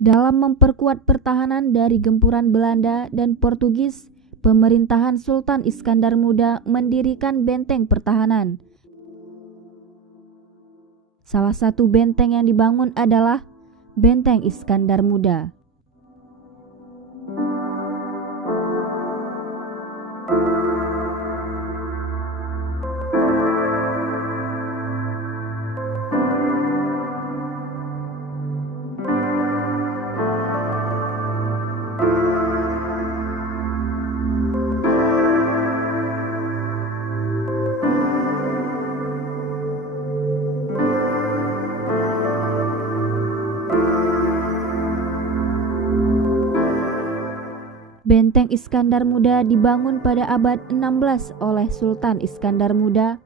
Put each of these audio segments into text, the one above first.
Dalam memperkuat pertahanan dari gempuran Belanda dan Portugis, pemerintahan Sultan Iskandar Muda mendirikan benteng pertahanan. Salah satu benteng yang dibangun adalah Benteng Iskandar Muda. Benteng Iskandar Muda dibangun pada abad 16 oleh Sultan Iskandar Muda.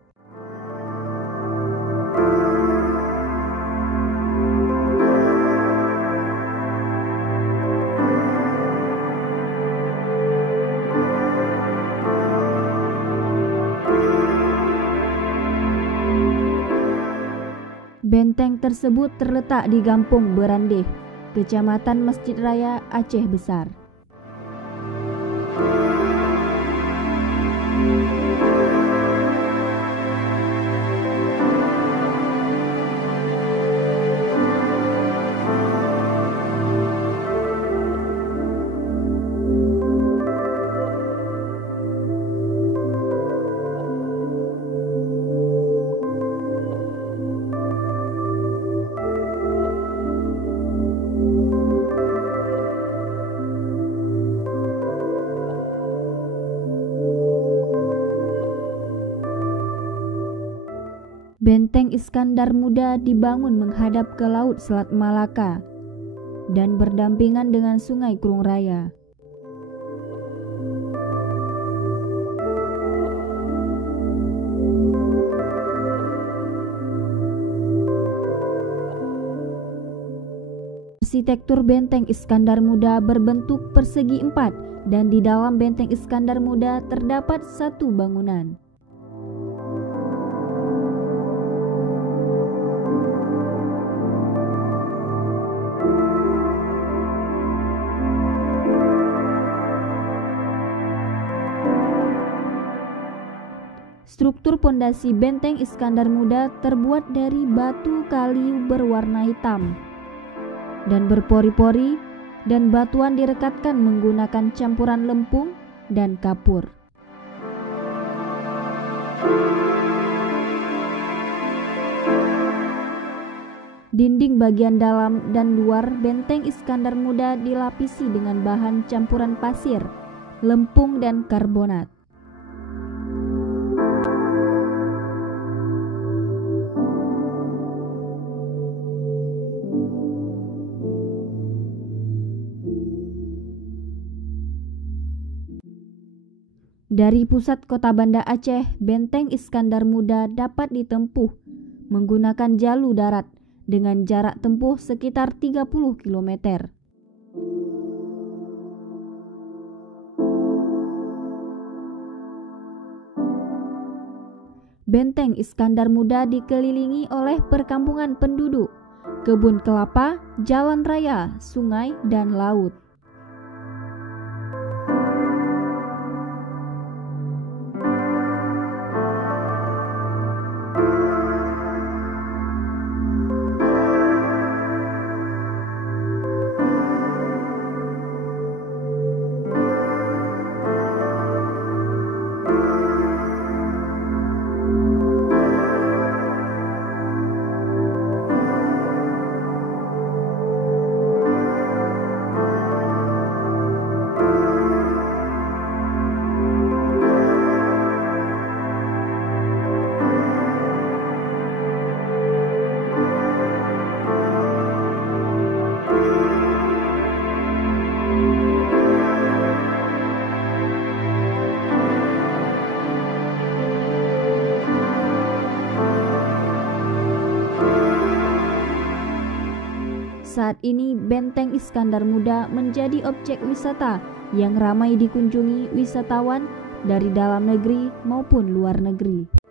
Benteng tersebut terletak di Kampung Berandeh, Kecamatan Masjid Raya, Aceh Besar. Benteng Iskandar Muda dibangun menghadap ke Laut Selat Malaka dan berdampingan dengan Sungai Kurung Raya. Arsitektur Benteng Iskandar Muda berbentuk persegi empat, dan di dalam Benteng Iskandar Muda terdapat satu bangunan. Struktur pondasi Benteng Iskandar Muda terbuat dari batu kayu berwarna hitam dan berpori-pori, dan batuan direkatkan menggunakan campuran lempung dan kapur. Dinding bagian dalam dan luar Benteng Iskandar Muda dilapisi dengan bahan campuran pasir, lempung, dan karbonat. Dari pusat kota Banda Aceh, Benteng Iskandar Muda dapat ditempuh menggunakan jalur darat dengan jarak tempuh sekitar 30 km. Benteng Iskandar Muda dikelilingi oleh perkampungan penduduk, kebun kelapa, jalan raya, sungai, dan laut. Saat ini Benteng Iskandar Muda menjadi objek wisata yang ramai dikunjungi wisatawan dari dalam negeri maupun luar negeri.